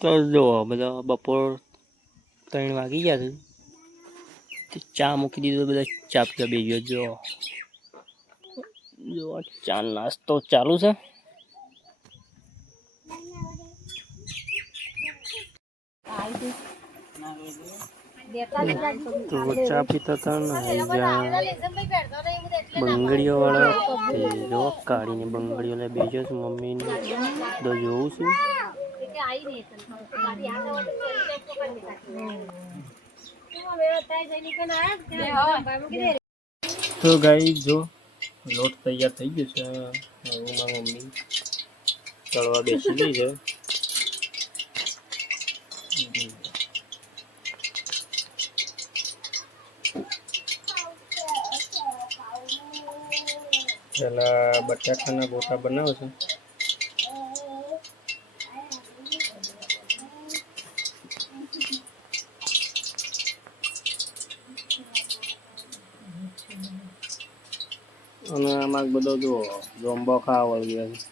તો જો બધા બપોર 3 વાગી ગયા છે, ચા મૂકી દીધો, બધા ચા પીવા બેસી ગયો. જો ચા નાસ્તો ચાલુ છે. તો ચા પીતા હતા ને બંગડીઓ વાળા જો કાઢીને બંગડીઓ લે બેસ્યો છે. મમ્મી તો જોઉં છું. તો ગાઈ જો લોટ તૈયાર થઈ ગયો છે. હવે મારી મમ્મી તળવા બેસી ગઈ છે. પેલા બટાકાના ગોટા બનાવે છે. અને આમાં બધો જો જોંબો ખાવા વળી ગયા છે.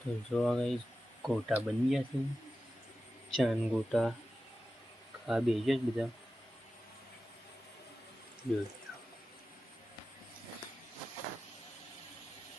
તો જો ગઈ ગોટા બની ગયા છે. ચાન ગોટા ખા બેસ્યો જ બધા.